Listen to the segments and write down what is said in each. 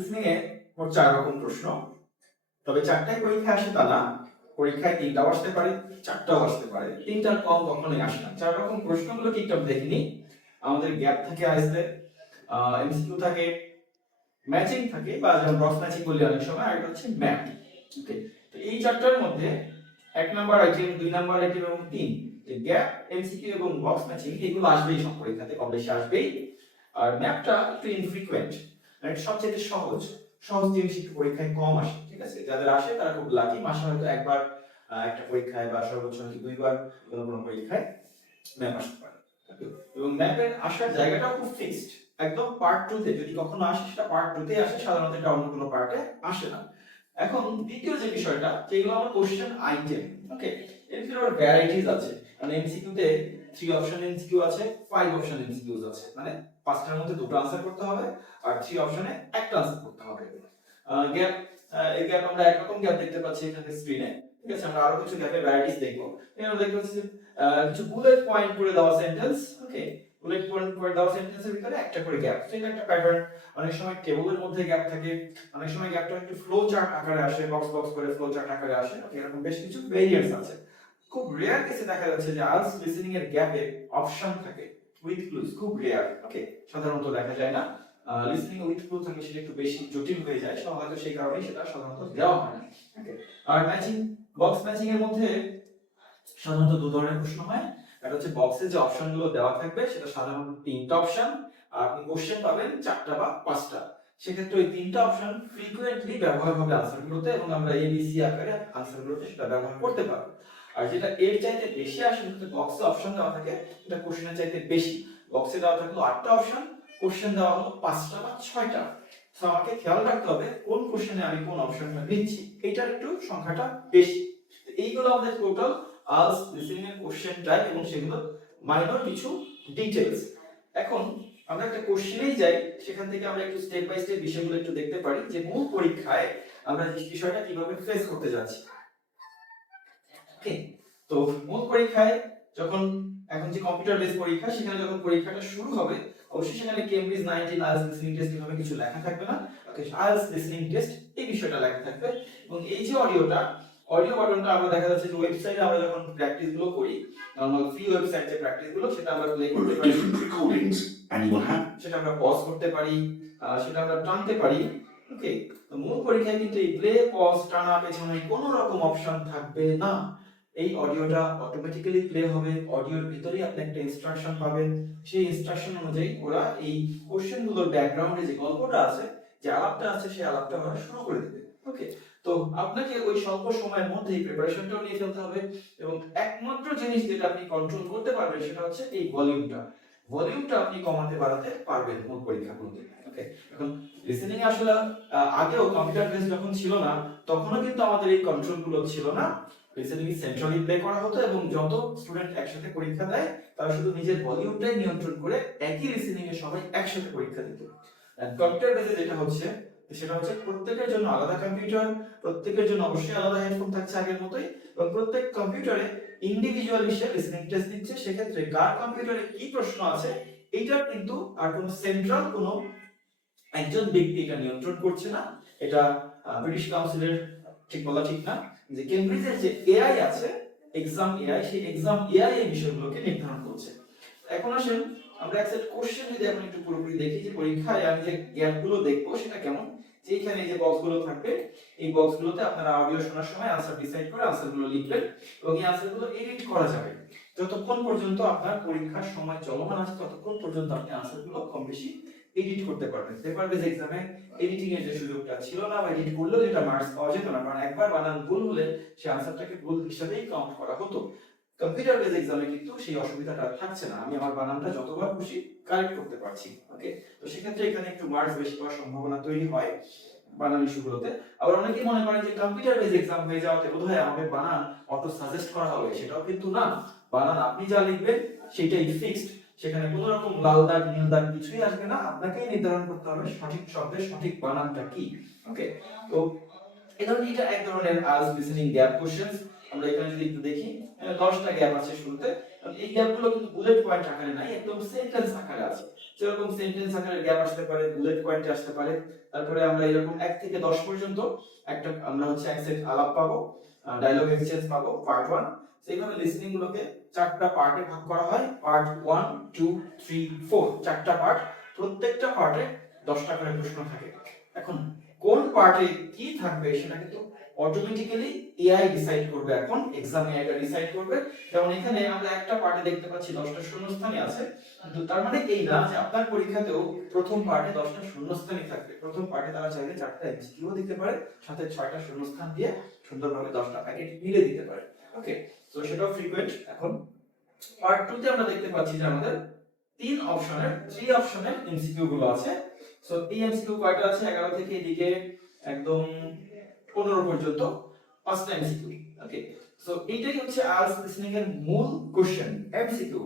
Listening এ মোট 4 রকম প্রশ্ন, তবে 4টাই পরীক্ষায় আসে তা না। পরীক্ষায় 3টাও আসতে পারে, 4টাও আসতে পারে, 3টার কম কখনোই আসে না। 4 রকম প্রশ্নগুলো কি একটু দেখিনি। আমাদের গ্যাপ থাকে আসলে, এমসিকিউ থাকে, ম্যাচিং থাকে বা যেমন ক্রস ম্যাচিং বলি অনেক সময়, আর এটা হচ্ছে ম্যাপ। ওকে, তো এই 4টার মধ্যে 1 নাম্বার আইটেম, 2 নাম্বার আইটেম এবং 3 যে গ্যাপ, এমসিকিউ এবং বক্স ম্যাচিং এগুলো আসবেই সব পরীক্ষাতে, কম বেশি আসবেই। আর ম্যাপটা একটু ইনফ্রিকুয়েন্ট, মানে সবচেয়ে সহজ সহজ জিনিস একটু পরীক্ষায় কম আসে, ঠিক আছে? যাদের আসে তারা খুব লাকি, মাসে হয়তো একবার একটা পরীক্ষায় বা সর্বোচ্চ হয়তো 2বার কোনো পরীক্ষায় ম্যাপ আসতে পারে। এবং ম্যাপের আসার জায়গাটাও খুব ফিক্সড, একদম পার্ট 2 তে যদি কখনো আসে সেটা পার্ট 2 তে আসে, সাধারণত এটা অন্য কোনো পার্টে আসে না। এখন দ্বিতীয় যে বিষয়টা, যেগুলো আমার কোশ্চেন আইটেম, ওকে, এর ভিতরে আবার ভ্যারাইটিজ আছে। মানে এমসিকিউ তে 3 অপশন এমসিকিউ আছে, 5 অপশন এমসিকিউজ আছে, মানে 5টার মধ্যে 2টো আনসার করতে হবে আর 3 অপশনে একটা আনসার করতে হবে। গ্যাপ, এই গ্যাপ আমরা একরকম গ্যাপ দেখতে পাচ্ছি এখানে স্ক্রিনে, ঠিক আছে? আমরা আরো কিছু গ্যাপের ভ্যারাইটিস দেখবো। এখানে দেখতে পাচ্ছি যে কিছু বুলেট পয়েন্ট করে দেওয়া সেন্টেন্স, ওকে, বুলেট পয়েন্ট করে দেওয়া সেন্টেন্সের ভিতরে একটা করে গ্যাপ, সেটা একটা প্যাটার্ন। অনেক সময় টেবিলের মধ্যে গ্যাপ থাকে, অনেক সময় গ্যাপটা একটু ফ্লো চার্ট আকারে আসে, বক্স বক্স করে ফ্লো চার্ট আকারে আসে, ওকে, এরকম বেশ কিছু ভেরিয়েন্টস আছে। খুব রেয়ার কেসে দেখা যাচ্ছে যে আলস লিসেনিং এর গ্যাপে অপশন থাকে উইথ ক্লুজ, খুব রেয়ার, ওকে, সাধারণত দেখা যায় না। লিসেনিং উইথ ক্লু থাকে সেটা একটু বেশি জটিল হয়ে যায়, হয়তো সেই কারণেই সেটা সাধারণত দেওয়া হয় না, ওকে। আর ম্যাচিং, বক্স ম্যাচিং এর মধ্যে সাধারণত 2 ধরনের প্রশ্ন হয়। একটা হচ্ছে বক্সে যে অপশনগুলো দেওয়া থাকবে সেটা সাধারণত 3টা অপশন, আর আপনি কোশ্চেন পাবেন 4টা বা 5টা। সেক্ষেত্রে ওই 3টা অপশন ফ্রিকুয়েন্টলি ব্যবহার হবে আনসারগুলোতে, এবং আমরা এবিসি আকারে আনসারগুলোতে সেটা ব্যবহার করতে পারবো। আর যেটা এর চাইতে বেশি আসে, যেটা বক্সে অপশন দেওয়া থাকে, এটা কোশ্চেনের চাইতে বেশি। বক্সে দেওয়া থাকলো 8টা অপশন, কোশ্চেন দেওয়া হলো 5টা বা 6টা। তো আমাকে খেয়াল রাখতে হবে কোন কোশ্চেনে আমি কোন অপশনটা নিচ্ছি, এইটার একটু সংখ্যাটা বেশি। এইগুলো আমাদের টোটাল আলস লিসেনিং এর কোশ্চেন টাইপ এবং সেগুলো মাইনর কিছু ডিটেইলস। এখন আমরা একটা কোশ্চেনেই যাই, সেখান থেকে আমরা একটু স্টেপ বাই স্টেপ বিষয়গুলো একটু দেখতে পারি যে মূল পরীক্ষায় আমরা এই বিষয়টা কিভাবে ফেস করতে যাচ্ছি। ওকে, তো মূল পরীক্ষায় যখন, এখন যে কম্পিউটার বেস পরীক্ষা, সেখানে যখন পরীক্ষাটা শুরু হবে, অবশ্যই সেখানে কেমব্রিজ 19 আইএলটিএস লিসেনিং টেস্ট এভাবে কিছু লেখা থাকবে না, ওকে, আইএলটিএস লিসেনিং টেস্ট এই বিষয়টা লেখা থাকবে। এবং এই যে অডিওটা, অডিও বাটনটা আমরা দেখা যাচ্ছে যে ওয়েবসাইটে আমরা যখন প্র্যাকটিস গুলো করি, নরমাল ফ্রি ওয়েবসাইট যে প্র্যাকটিস গুলো, সেটা আমরা প্লে করতে পারি, সেটা আমরা পজ করতে পারি, সেটা আমরা টানতে পারি, ওকে। তো মূল পরীক্ষায় কিন্তু এই প্লে, পজ, টানা, পেছনে কোনো রকম অপশন থাকবে না। এই অডিওটা অটোমেটিক্যালি প্লে হবে, অডিওর ভিতরেই আপনি একটা ইনস্ট্রাকশন পাবেন, সেই ইনস্ট্রাকশন অনুযায়ী ওরা এই কোশ্চেন গুলোর ব্যাকগ্রাউন্ডে যে গল্পটা আছে, যে আলাপটা আছে, সেই আলাপটা ওরা শুরু করে দেবে, ওকে। তো আপনাকে ওই স্বল্প সময়ের মধ্যেই প্রিপারেশনটাও নিয়ে ফেলতে হবে, এবং একমাত্র জিনিস যেটা আপনি কন্ট্রোল করতে পারবেন সেটা হচ্ছে এই ভলিউমটা। ভলিউমটা আপনি কমাতে বাড়াতে পারবেন মূল পরীক্ষাগুলোতে, ওকে। এখন লিসেনিং এ আসলে আগেও কম্পিউটার বেস যখন ছিল না, তখনও কিন্তু আমাদের এই কন্ট্রোল গুলো ছিল না। লিসেনিং সেন্ট্রালি প্লে করা হতো, এবং যত স্টুডেন্ট একসাথে পরীক্ষা দেয় তারা শুধু নিজের ভলিউমটাই নিয়ন্ত্রণ করে একই লিসেনিং এ সবাই একসাথে পরীক্ষা দিত। কম্পিউটার বেসে যেটা হচ্ছে, সেটা হচ্ছে প্রত্যেকের জন্য আলাদা কম্পিউটার, প্রত্যেকের জন্য অবশ্যই আলাদা হেডফোন থাকছে আগের মতোই, এবং প্রত্যেক কম্পিউটারে ইন্ডিভিজুয়ালি সে লিসেনিং টেস্ট দিচ্ছে। সেক্ষেত্রে কার কম্পিউটারে কি প্রশ্ন আছে এইটার কিন্তু আর কোনো সেন্ট্রাল কোনো একজন ব্যক্তি এটা নিয়ন্ত্রণ করছে না। এটা ব্রিটিশ কাউন্সিলের, ঠিক বলা ঠিক না, যে কেমব্রিজের যে এআই আছে, এক্সাম এআই, সেই এক্সাম এআই এই বিষয়গুলোকে নির্ধারণ করছে। এখন আসেন আমরা একটা কোশ্চেন যদি এখন একটু পুরোপুরি দেখি, যে পরীক্ষায় আমি যে গ্যাপগুলো দেখবো সেটা কেমন। যে এখানে এই যে বক্সগুলো থাকবে, এই বক্সগুলোতে আপনারা অডিও শোনার সময় আনসার ডিসাইড করে আনসারগুলো লিখবেন, এবং এই আনসারগুলো এডিট করা যাবে। যতক্ষণ পর্যন্ত আপনার পরীক্ষার সময় চলমান আছে ততক্ষণ পর্যন্ত আপনি আনসারগুলো কম বেশি এডিট করতে পারবেন। পেপার বেস এক্সামে এডিটিং এর যে সুযোগটা ছিল না, বা এডিট করলেও যেটা মার্কস পাওয়া যেত না, কারণ একবার বানান ভুল হলে সেই আনসারটাকে ভুল হিসাবেই কাউন্ট করা হতো। কম্পিউটার বেস এক্সামে কিন্তু সেই অসুবিধাটা থাকছে না, আমি আমার বানানটা যতবার খুশি কারেক্ট করতে পারছি, ওকে। তো সেক্ষেত্রে এখানে একটু মার্কস বেশি পাওয়ার সম্ভাবনা তৈরি হয় বানান ইস্যুগুলোতে। আবার অনেকেই মনে করেন যে কম্পিউটার বেস এক্সাম হয়ে যাওয়াতে বোধহয় আমাদের বানান অটো সাজেস্ট করা হবে, সেটাও কিন্তু না। বানান আপনি যা লিখবেন সেটাই ফিক্সড, সেখানে কোনো রকম লাল দাগ নীল দাগ কিছুই আসবে না, আপনাকেই নির্ধারণ করতে হবে সঠিক শব্দের সঠিক বানানটা কি, ওকে। তো এই ধরনের এটা এক ধরনের আইএলটিএস লিসেনিং গ্যাপ কোশ্চেনস। আমরা এখানে যদি একটু দেখি, 10টা গ্যাপ আছে শুরুতে। এই গ্যাপগুলো কিন্তু বুলেট পয়েন্ট আকারে নাই, একদম সেন্টেন্স আকারে আছে। যেরকম সেন্টেন্স আকারে গ্যাপ আসতে পারে, বুলেট পয়েন্ট আসতে পারে। তারপরে আমরা এরকম 1 থেকে 10 পর্যন্ত একটা আমরা হচ্ছে এক সেট আলাপ পাবো, ডায়লগ এক্সচেঞ্জ পাবো, পার্ট 1। সেইভাবে লিসনিং গুলোকে চারটা পার্টে ভাগ করা হয়, পার্ট 1 2 3 4, চারটা পার্ট। প্রত্যেকটা পার্টে 10টা করে প্রশ্ন থাকে। এখন কোন পার্টে কি থাকবে সেটা কিন্তু অটোমেটিক্যালি এআই ডিসাইড করবে, এখন এক্সামে এটা ডিসাইড করবে। যেমন এখানে আমরা একটা পার্টে দেখতে পাচ্ছি 10টা শূন্যস্থানই আছে, কিন্তু তার মানে এই না যে আপনার পরীক্ষাতেও প্রথম পার্টে 10টা শূন্যস্থানই থাকবে। প্রথম পার্টে তারা চাইলে 4টা এমসিকিউ দিতে পারে, সাথে 6টা শূন্যস্থান দিয়ে সুন্দরভাবে 10টা প্যাকেট মিলে দিতে পারে। ওকে, তো সেটাও ফ্রিকোয়েন্ট। এখন পার্ট 2 তে আমরা দেখতে পাচ্ছি যে আমাদের 3 অপশনের এমসিকিউ গুলো আছে। সো এই এমসিকিউ কয়টা আছে? 11 থেকে এদিকে একদম 15 পর্যন্ত 5টা এমসিকিউ। ওকে, সো এইটাই হচ্ছে আইএলটিএস লিসনিং এর মূল কোশ্চেন, এমসিকিউ।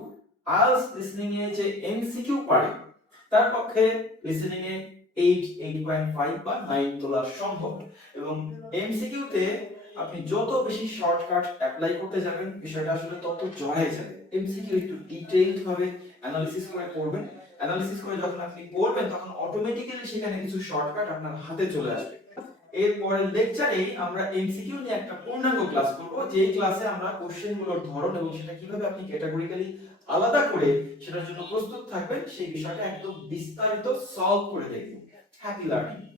আইএলটিএস লিসনিং এ যে এমসিকিউ পারে তার পক্ষে লিসনিং এ 8.5 বা 9 তোলা সম্ভব। এবং এমসিকিউ তে আপনি যত বেশি শর্টকাট অ্যাপ্লাই করতে যাবেন, বিষয়টা আসলে তত জড়াই যাবে। এমসিকিউ একটু ডিটেইলড ভাবে অ্যানালিসিস করে পড়বেন। অ্যানালিসিস করে যখন আপনি পড়বেন তখন অটোমেটিক্যালি সেখানে কিছু শর্টকাট আপনার হাতে চলে আসবে। এর পরের লেকচারে আমরা এমসিকিউ নিয়ে একটা পূর্ণাঙ্গ ক্লাস করব, যেই ক্লাসে আমরা কোশ্চেনগুলোর ধরন এবং সেটা কিভাবে আপনি ক্যাটাগরিক্যালি আলাদা করে সেটার জন্য প্রস্তুত থাকবেন সেই বিষয়টা একদম বিস্তারিত সলভ করে দেখব। Happy learning.